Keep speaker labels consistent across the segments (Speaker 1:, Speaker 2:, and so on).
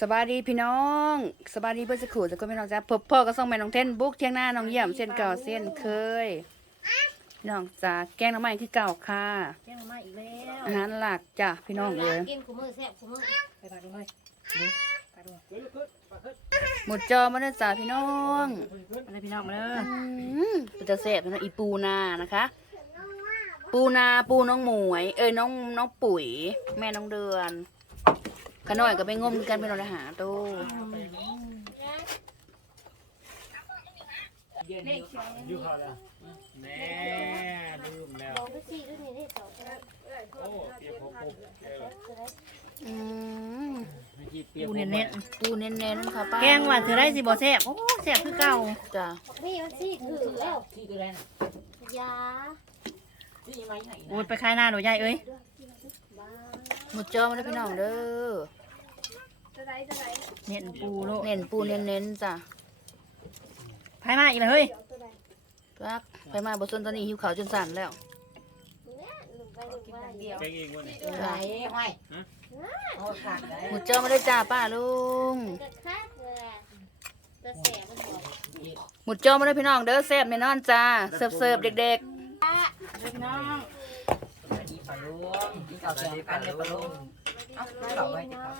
Speaker 1: สบายดีพี่น้องสบายดีเพื่อนสักครู่จะก็พี่น้องจ้าพบพ่อก็ส่งแม่น้องเท่นบุกเที่ยงหน้าน้องเยี่ยมเส้นเก่าเส้นเคยพี่น้องจ้าแกงน้ำมันคือเก่าค่ะ
Speaker 2: แจ้งมาอีกแล้ว
Speaker 1: อาหารหลักจ้ะพี่น้องเอ้ย
Speaker 3: กินกูมือแซ่บกูมือ
Speaker 2: ไปปาดูเลยปาดู
Speaker 1: หมดจอมาแล้วจ้าพี่น้อง
Speaker 2: อะไรพี่น้องมาเลย
Speaker 1: อืมเป็นจะเสพนะอีปูนานะคะ ปูนาปูน้องหมวย เอ้ยน้องน้องปุ๋ย แม่น้องเดือน ขน้อยก็ไปงมกันไปนอนหาตู้
Speaker 4: ดูเขาแล้วแน่ลืมแล้ว
Speaker 3: ลองไปสิด้วยนี่ได้ต่อจะได้
Speaker 4: โอ้เปียกผมปุ๊บ
Speaker 1: อืม
Speaker 4: ไม่คิดเปียก
Speaker 2: ปูเน้น
Speaker 1: ปูเน้นๆค่ะป้า
Speaker 2: ๆแกงว่าเธอได้สิบ่แซ่บโอ้แซ่บคือเก่า
Speaker 1: จ้ะ
Speaker 3: นี่มันสิถือแล้ว
Speaker 5: ที่ตัวแรก
Speaker 3: ยา
Speaker 5: ที่ยังไงไหน
Speaker 2: โอ้ยไปคายหน้าหนูใหญ่เอ้ย
Speaker 3: บ้า
Speaker 1: หมดจอมาแล้วพี่น้องเด้อ
Speaker 2: เน้นปูโลก
Speaker 1: เน้นปูเน้นๆจ้ะ
Speaker 2: พายมาอีกแล้วเฮ้ย
Speaker 1: รักไปมาบสนตอนนี้หิวข้าวจนสั่นแล้ว
Speaker 3: เนี่ยลุงไปลุงไปเดียว
Speaker 4: แกงเองวะเนี่ย
Speaker 5: ไหนห้อยโอ้ขาดได้
Speaker 1: หมดจอมาได้จ้าป้าลุง
Speaker 3: กระคักเลยจะแสบมันบอก
Speaker 1: หมดจอมาได้พี่น้องเด้อแซ่บแน่นอนจ้าเสิร์ฟเสิร์ฟๆเด็ก
Speaker 2: พี่น้อง
Speaker 5: ดีปลาลุงกินข้าวเสียงกันเลยปลาลุงเอาข้าวไว้ที่เขา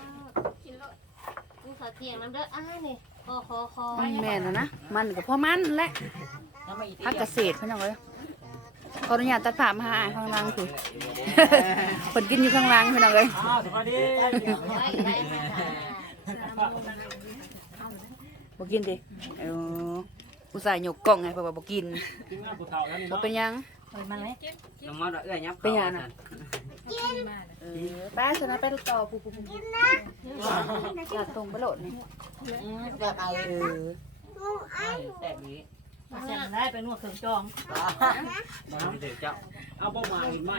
Speaker 3: มึงขอเทียงน้ำเด้ออ้านี่คอคอคอ
Speaker 1: ๆมันแม่นแล้วนะ มันกับพ่อมันแหละ
Speaker 5: แล้วมาอีกที
Speaker 1: พักเกษตรพี่น้องเอ้ยขออนุญาตตัดภาพมาหาอ่านข้างล่างคือผลกินอยู่ข้างล่างพี่น้องเอ้ย
Speaker 4: อ้าวสวัสดี
Speaker 3: ไว้ได้ไหมคะ
Speaker 1: บ่กินดิเอออุตส่าห์ยกกล้องให้เพิ่นว่าบ่กิน
Speaker 4: กินงานผู้เฒ่าแล้วนี่
Speaker 1: บ่
Speaker 4: เนาะ
Speaker 1: เป็นหยัง
Speaker 2: เฮ้ยมาเลย
Speaker 5: น้ำมันเอื้อยยับ
Speaker 1: เป็นยังน่ะ เออป้าชนะไปต่อปุ๊บปุ๊บปุ๊บอยากตรงไปโหลดนี่
Speaker 5: แบบเอา
Speaker 1: เออ
Speaker 5: แบบนี้
Speaker 2: แซ่บได้ไปนวดเครื่องจอง
Speaker 5: น้ำเดือดเจ้า
Speaker 4: เอาบ่มาอีกไหม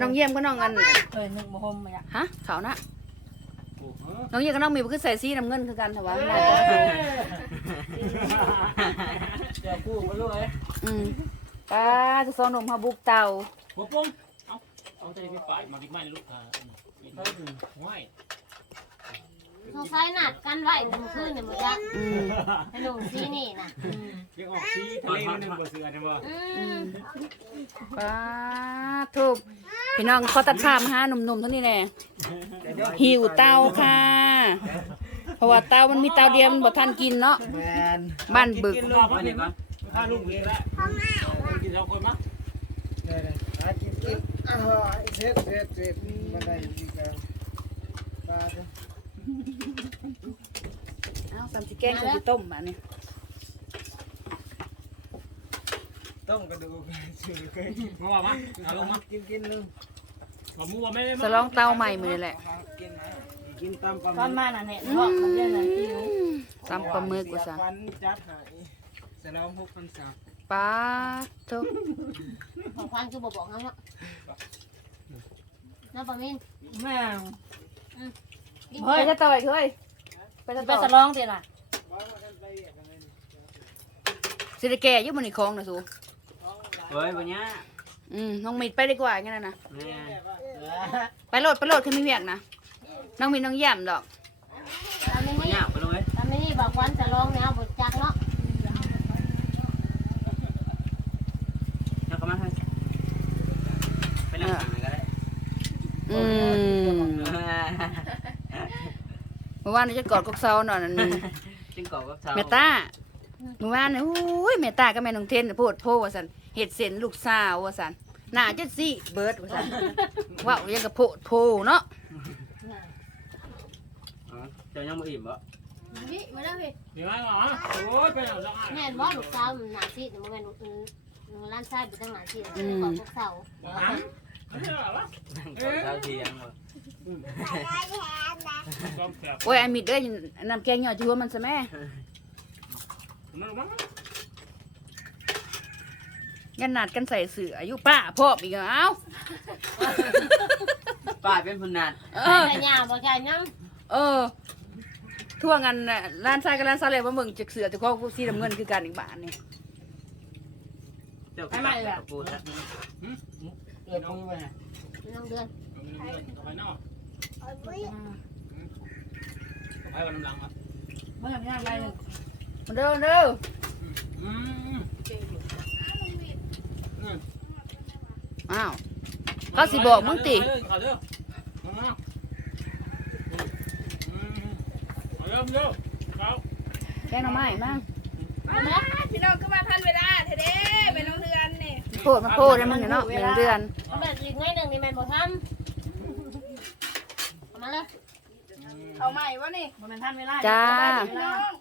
Speaker 1: น้องเยี่ยมก็น้องอัน
Speaker 2: เฮ้ยนึกบ่ฮมมาอะ
Speaker 1: ฮะเขานะ
Speaker 4: โอ้โห
Speaker 1: น้องเยี่ยมก็น้องมีบ่คือใส่สีน้ำเงินคือกันแต่ว่า
Speaker 5: เดี๋ยวกู้มาด้วย
Speaker 1: อืม ป้าจะซ้อนนมเฮาบุกเตา
Speaker 4: หัวปุ้งเอาเอาใจไปฝ่ายมาอีกไหมลูกค้ากินห้ว
Speaker 3: สงสัยนัดกันไหว้ทั้งคืนเนี่ยมึงจะ
Speaker 1: อืม
Speaker 3: ให้ลุงซีนี่นะ
Speaker 4: ยังออกซีทะเลมันนึงบ่เสือเนี่ยบ่
Speaker 3: อื
Speaker 1: อื
Speaker 3: ม
Speaker 1: ป้าทุบพี่น้องเขาตัดภามาหาหนุ่มๆเท่านี้แน่หิวเตาค่ะ เพราะว่าเตามันมีเตาเดียวมันบ่ทันกินเนาะ
Speaker 5: แมน
Speaker 1: บ้านบึก
Speaker 4: กินลูกมาเนี่ยก่อนพาลูกกินแล้ว สองคนมั้ง
Speaker 6: กินกินอ่าเสร็จเสร็จเสร็จมาได้อีกแล้วปลาจ้ะ
Speaker 1: เอ้าสามสิแกงกับสิต้มบาดนี้
Speaker 6: ต้มกระดูกชื่อเคย
Speaker 4: มาว่ามาเอาลงมา
Speaker 6: กินกินนึง
Speaker 4: ผมมัวไม่ได้
Speaker 1: สลองเตาใหม่มื้อนี้แหละ
Speaker 6: กินนะกินตามปลา
Speaker 2: ตอนมาน่ะเนี่ยเพราะมันเรื่องนั้นคิว
Speaker 1: ตำปลาหมึกว่าซะ
Speaker 6: ฟันจัดหายสลองหกพันสาม
Speaker 1: ป้าทุบ
Speaker 3: ของควันคือบอกบอกเขาเนาะน้าปามิน
Speaker 2: แม่
Speaker 1: เฮ้ยจะต่อยเฮ้ยไปจะ
Speaker 2: ไป
Speaker 1: ต่อ
Speaker 2: สลองติล่ะ
Speaker 1: สิได้แก่อยู่มันอีกของนะสู
Speaker 5: เฮ้ยวันนี้
Speaker 1: อืมน้องมิดไปดีกว่างั้นนะนะ
Speaker 5: แม่
Speaker 1: ไปโหลดไปโหลดขึ้นไม่เวียกนะน้องมิดน้องแย้มดอก
Speaker 3: ตามิ
Speaker 5: วัน
Speaker 3: นี่
Speaker 5: นี้ไปเลย
Speaker 3: ตามินี่บอกควันจะลองแนวบทจักเนาะ
Speaker 5: แล้วก็มาให้ไปนั่งทางไหนก็ได้
Speaker 1: อืมเมื่อวานนี้จะกอดกกเซาหน่อยนั่น
Speaker 5: จิ้งกอกกับเช้า
Speaker 1: เมตาเมื่อวานนี่อุ้ยเมตาก็แม่น้องเทนน่ะโพดโพว่าสันเห็ดเส้นลูกสาวว่าสันหน้าจะสิเบิร์ดว่าสันว้าวยังกับโพดโพเนาะ
Speaker 5: เจ้ายังไม่อิ่มบ่
Speaker 3: พี่มาแล้วพี่
Speaker 4: เดี๋ยวมาเหรอโอ้ยไปเอาแล้วอะ
Speaker 3: แม่นบ่ลูกสาวมันหนาซีดมันแม่นลูกร้านชายไปตั้งหนาซีดก่อนพวกเสา
Speaker 4: ฮะไม่ใช่ เช้า
Speaker 5: เที่ยง
Speaker 4: ต้องแสบ
Speaker 1: โอ้ยไอมิดเด้ยน้ำแกงหยอดจัวมันซะแม่
Speaker 4: มันมั้ง
Speaker 1: ยันนัดกันใส่เสืออายุป้าพ่ออีกแล้วเอ้า
Speaker 5: ป้าเป็นผู้นัด
Speaker 1: เออ
Speaker 3: แต่ยาบ่ใช่ยัง
Speaker 1: เออ ทั่วกันน่ะร้านชายกับร้านซาเลยว่าเมืองจักเสือแต่ของสีน้ำเงินคือกันอีกบ้านนี่
Speaker 5: เจ้าก็ตัดกับปูซะ
Speaker 6: เดื อดมือไป
Speaker 3: น้องเดือน
Speaker 4: เอาไปนอกไปวันน้ำหลังอะ
Speaker 2: เมื่อไหร่อะไรหนึ่ง
Speaker 1: มาเด้อเด้อ
Speaker 4: อืม
Speaker 1: อ้าวเขาสิบอกมึงติ
Speaker 4: ขอเด้อมาอืมขอเด้อเด้อเขา
Speaker 1: แกงหน่อไม้มั่ง
Speaker 7: พี่น้องก็มาทันเวลาเถอะเด้ไปน้องเดือนนี่
Speaker 1: โพดมาโพดได้มึงเนาะเป็นเดือน
Speaker 3: เอาแบบอีก น้อยหนึ่งนี่แม่นบ่ทำเอามาเลย
Speaker 7: เอาใหม่วะนี่
Speaker 2: มันเป็นท่านเวลา
Speaker 1: จ้า
Speaker 7: พี่น้อง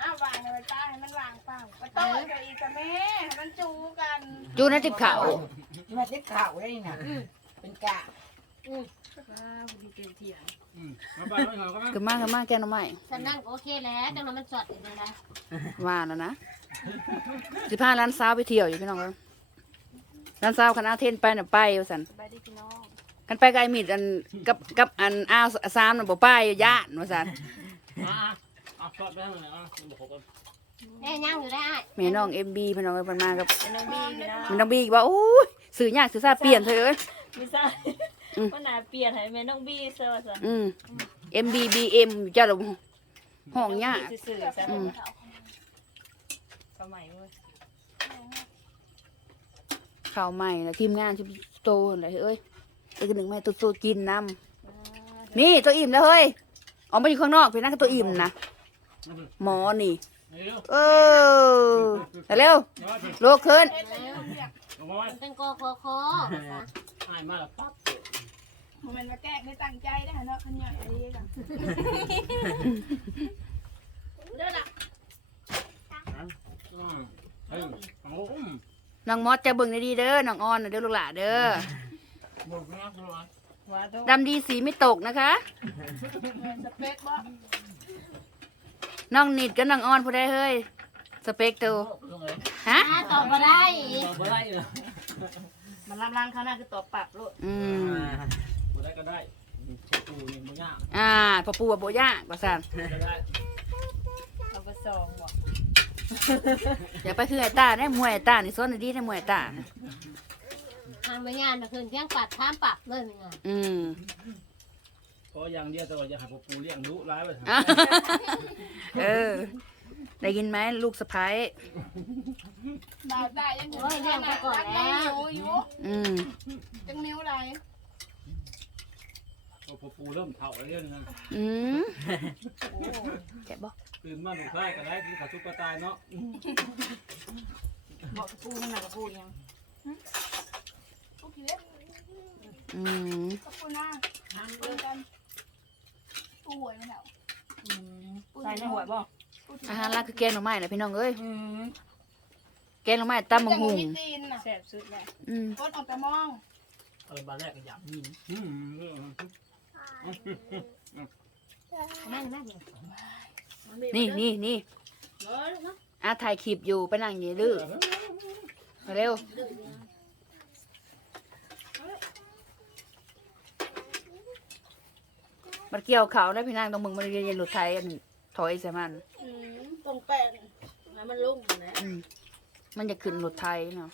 Speaker 7: อ้าววางเลยป้าให้มันวางเปล่าไปโต้กับอีกกับแม่ให้มันจูกัน
Speaker 1: จูนะทิพเขา
Speaker 5: มาติ๊บข่าวได้น่ะเป็นกะ
Speaker 4: อืมมาไปไม่เหรอก็มา
Speaker 1: ขึ้นมาขึ้นมาแกงหน่อไม้
Speaker 3: ฉันนั่งก็โอเคแล้วจังนั้นมันสดอีกเลยนะ
Speaker 1: ว่าแล้วนะ สิพาร้านสาวไปเที่ยวอยู่พี่น้องเอ้ยร้านสาวคันอาเทนไปน่ะไปว่าสัน
Speaker 7: ไปดิพี่น้อง
Speaker 1: กันไปกับไอ้มิดอันกับกับอันอ้าวสามน่ะบ่ไปย่านว่าสัน
Speaker 4: อะอะชอดไปทางไหนอะบอกผมก่อน
Speaker 3: แม่ยังอยู่ได้อ้าย
Speaker 1: แม่น้องเอ็มบีพี่น้องเอ้ยเพิ่นมากับ
Speaker 2: เป็นน้องบีพี่น้อง
Speaker 1: มันน้องบีอีกว่าโอ้ยสื่อยากสื่อซาเปลี่ยนเถอะเอ้ย
Speaker 2: ไม่ใช่มันหนาเปลี่ยนให้แม่น้องบีเซอร์สัน
Speaker 1: อืม MB BM อยู่จ้าลงห้องยาก
Speaker 2: สื่อๆ ใช่
Speaker 1: อืม
Speaker 2: สมัยเว้ย
Speaker 1: ข้าวใหม่แล้วทีมงานชิโตอะไรเอ้ยไอ้กระหนึ่งแม่ตัวโตกินน้ำนี่ตัวอิ่มแล้วเฮ้ยออกมาอยู่ข้างนอกพี่นั่นก็ตัวอิ่มนะหมอนี่
Speaker 4: เร็ว
Speaker 1: เออเอาเร็ว
Speaker 4: เร็ว
Speaker 1: โลกขึ้น
Speaker 7: เอ็ดเลยน้องเรียก
Speaker 4: เอาไว้
Speaker 3: มันเป็นกอคอคอ
Speaker 4: อายมาแล้วปั๊บ
Speaker 7: มันเป็นมาแกล้งได้ตั้งใจได้เนาะขันยอดอะไรกันเด้อล่ะ
Speaker 4: อืมเฮ้ยโอ้อืม
Speaker 1: น้องมอสจะเบิ่งดีๆเด้อน้องออนน่ะเด้อลูกหล่าเด้อ
Speaker 4: บอกนะบอกนะ
Speaker 2: ว่าต้อง
Speaker 1: ดำดีสีไม่ตกนะคะ
Speaker 7: สเปคบ่
Speaker 1: น้องนิดกับน้องออนผู้ใดเฮ้ยสเปกตัวฮะ
Speaker 3: อ่าตอบมาได้
Speaker 4: บอกบ่ได้เหรอ
Speaker 2: มันรับร่างข้างหน้าคือตอบปรับโลด
Speaker 1: อืม
Speaker 4: บ่ได้ก็ได้ตูนี่มันยาก
Speaker 1: อ่าพอปูว่าโบยากว่าซั่น
Speaker 4: ก็ได้
Speaker 2: เอาไปซองบ อก
Speaker 1: อย่าไปคือไอ้ตาได้มวยไอ้ตานี่ซ้อนดีได้มวยไอ้ตาน่ะ
Speaker 3: ทางไปงานมาคืนเที่ยงปัดข้ามปักเลยมึงอะ
Speaker 1: อืม
Speaker 4: ก็อย่างเดียวแต่ว่าอย่าให้พวกปูเลี้ยงดุร้ายไปเถอะ
Speaker 1: อะเออ ได้ยินไหมลูกสะพ้าย
Speaker 7: ดาวได้ยังอยู่ที่นั่นน่ะรักน้องอยู่อยู่
Speaker 1: อืม
Speaker 7: จังนิ้วไร
Speaker 4: พวกปูเริ่มเฒ่าแล้วเนี่ยนะ
Speaker 1: อืมแกะบอก
Speaker 4: ตื่นมาดูได้ก็ได้กินข้าวซุปกระต่ายเนาะ
Speaker 2: บอกกับปูมันหนักกับปูยัง
Speaker 7: โอเคเล็ก
Speaker 1: อืม
Speaker 7: ขอบคุณนะเจอกันป่วยไหมเนาะ
Speaker 2: ใส่ในหัวบ่
Speaker 1: อาหารหลักคือแกงหน่อไม้นะพี่น้องเอ้ย
Speaker 2: อืม
Speaker 1: แกงหน่อไม้ตำบัก
Speaker 7: จัง
Speaker 1: หุ่ง
Speaker 7: มีตีนน่ะ
Speaker 2: แซ่บสุดเลย
Speaker 1: อืม
Speaker 7: ก้นออกแต่มอง
Speaker 4: เออบาแรกก็หยาบยินอืม เออ
Speaker 3: แม่แม่เดี๋ยว
Speaker 1: นี่นี่นี่อาถ่ายคลิปอยู่ไปนั่งอยืดื้อมาเร็วมันเกี่ยวเขาได้พี่นางต้องมึงมันเรียนรถไทยอันถอยใส่มัน
Speaker 7: ตรงแป้งแล้วมันลุ่มนะ
Speaker 1: อืมมันจะขึ้นรถไทยเนาะ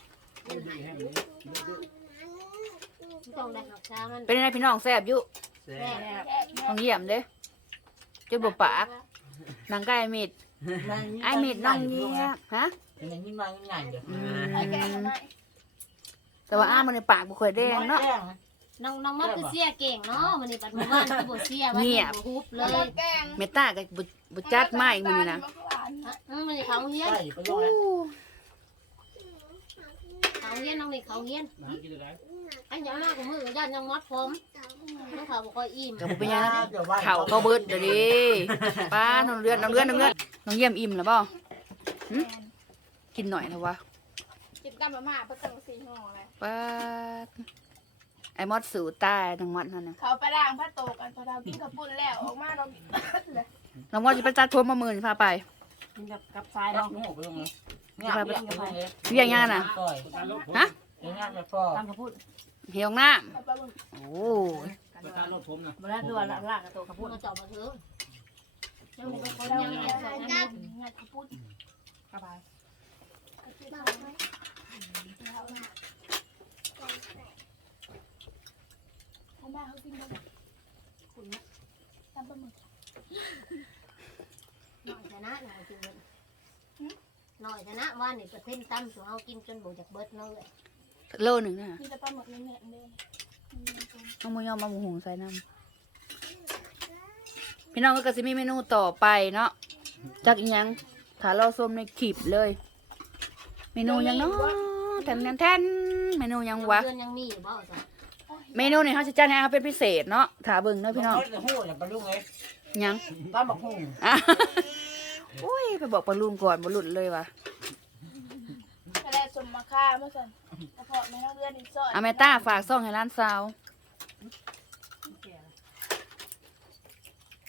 Speaker 4: ดีแห้งนี้
Speaker 3: ต้องได้หักช้ามัน
Speaker 1: เป็นยังไงพี่น้องแซ่บอยู่
Speaker 3: แม่
Speaker 1: ต้องเยี่ยมเด้จนบ่ปากนางไก่มิดไอมิดน้องเยี่ยมฮะ
Speaker 5: อย่างนี้มาง่ายเดี๋ยว
Speaker 7: แต่
Speaker 1: ว่าอ้ามันในปากบ่ค่อยแดงเนาะ
Speaker 3: น้องน้องมัดคือเสียเก่งเนาะมันนี่ปัดมือบ้านคือบ่เสียว่าฮุบเลย
Speaker 1: เมตาก็บ่บ่จัดมากมื้อนี้นะ
Speaker 3: มันนี่เขาเฮียน
Speaker 5: ใช่ไปลงแล้ว
Speaker 3: เฮียนน้องนี่เขาเฮียน
Speaker 4: อั
Speaker 3: นยังมากกว่ามือยันยังมัดผมน้องเขาบ่ค่อยอิ่ม
Speaker 1: ก็บ่เป็นยังนะข้าวเขาเบิดเด้อดิป้าน้องเลือดน้องเลือดน้องเลือดน้องเยี่ยมอิ่มแล้วบ่หึกินหน่อยนะวะ
Speaker 7: จิบกันมาม่าประตูสีห่อเลย
Speaker 1: ป้าไอ้มอดสู่ใต้น้องมอดนั่นน่ะ
Speaker 7: เขาไปล้างผ้าโตกันพอเรากินกับปุ่นแล้วออกมาเราเลย
Speaker 1: น้องมอดสิไปตัดผมมามื้อนี้พาไป
Speaker 2: กินกับกับทราย
Speaker 5: ลอ
Speaker 2: เนาะ
Speaker 5: งหูไปลง เลยเนี่ยเรียกไปเลย
Speaker 1: เรียกยังน่ะ
Speaker 5: ก่อย
Speaker 4: ประธานรถผม
Speaker 1: ฮะ
Speaker 5: เรียกงานไปพ่อ
Speaker 2: ตามกระพุ้น
Speaker 1: เหี่ยวน้ำ
Speaker 7: เขาไปบุญ
Speaker 1: โอ้ย
Speaker 4: ประธานรถผมนะ
Speaker 2: เวลาคือว่าลากกับตัวกระ
Speaker 3: พู
Speaker 2: พุ้
Speaker 3: ด
Speaker 2: น
Speaker 3: มาตอบมาเถอะยังมีคน
Speaker 7: เรา
Speaker 3: ยัง
Speaker 7: เงี
Speaker 3: ไง
Speaker 7: ยบ
Speaker 3: ใส่
Speaker 7: ใส่
Speaker 3: กั
Speaker 7: กันนงัดปุ่น
Speaker 2: กระบาย
Speaker 7: เขา เขากินได้คุณนะตำปลาหมึก
Speaker 3: หน่อยชนะหน่อยจริงหน่อยชนะ ว่านี่ประเทศตั้มสูงเอากินจนบ่จากเบิดเนาะเลย
Speaker 1: โลหนึ่งนะ
Speaker 7: มีแต่ปลาหมึกเนื้อๆเลย
Speaker 1: น้องมยอมมาหมูหุงใส่น้ำพี่น้องก็จะมีเมนูต่อไปเนาะจากอีหยังถ้าเราส้มในคลิปเลย เมนูหยังเนาะแทนแทนเมนูหยังวะ
Speaker 3: เดือนยังมีอยู่บ่จ้ะ
Speaker 1: เมนูนี่เขาจะจ้างให้เอาเป็นพิเศษเนาะถาเบิ่งเนาะพี่น้อง
Speaker 5: เขาจะหู้อย่าปลาลุงเลย
Speaker 1: หยัง
Speaker 5: ต้อบักหู
Speaker 1: อะ อุ้ยไปบอกปลาลุงก่อนบ่หลุดเลยวะ
Speaker 7: ก็ได้ส มมาค่าเมื่อสันกระเพาะแม่น้องเลือดอีกซอย
Speaker 1: อาเมต้าฝากซ่องให้ร้านสาว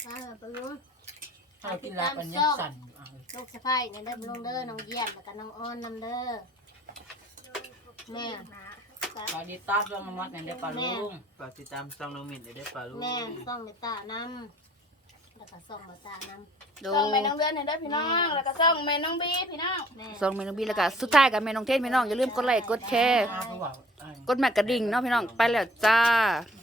Speaker 3: ถ้าปลุง
Speaker 5: เขากินลาปัญญาสั่นเอา
Speaker 3: ลูกสะใภ้เนี่ยเด้อลุงเด้อน้องเยี่ยมแล้วก็น้องอ้อนนํเด้อแม่
Speaker 5: ปลาดีตามต้องมัดเนี่ยเด้อปลาลุง
Speaker 8: ฝากติดตามช่องน้องมินได้ปลาลูก
Speaker 3: แม่ส่องเมตตานำ แล้วก็ส่องเมตตานำ
Speaker 1: โด
Speaker 7: ซ่องแม่น้องเลือดเนี่ยได้อพี่น้อง แล้วก็ซ่องแม่น้องบีพี่น้อง
Speaker 3: แม่
Speaker 1: ซ่องเมนูบีแล้วก็สุดท้ายกับเมนูเทศพี่น้องอย่าลืมกดไลค์กดแชร์
Speaker 5: เขาบอก
Speaker 1: กดแมกกระดิ่งเนาะพี่น้องไปแล้วจ้า
Speaker 3: แ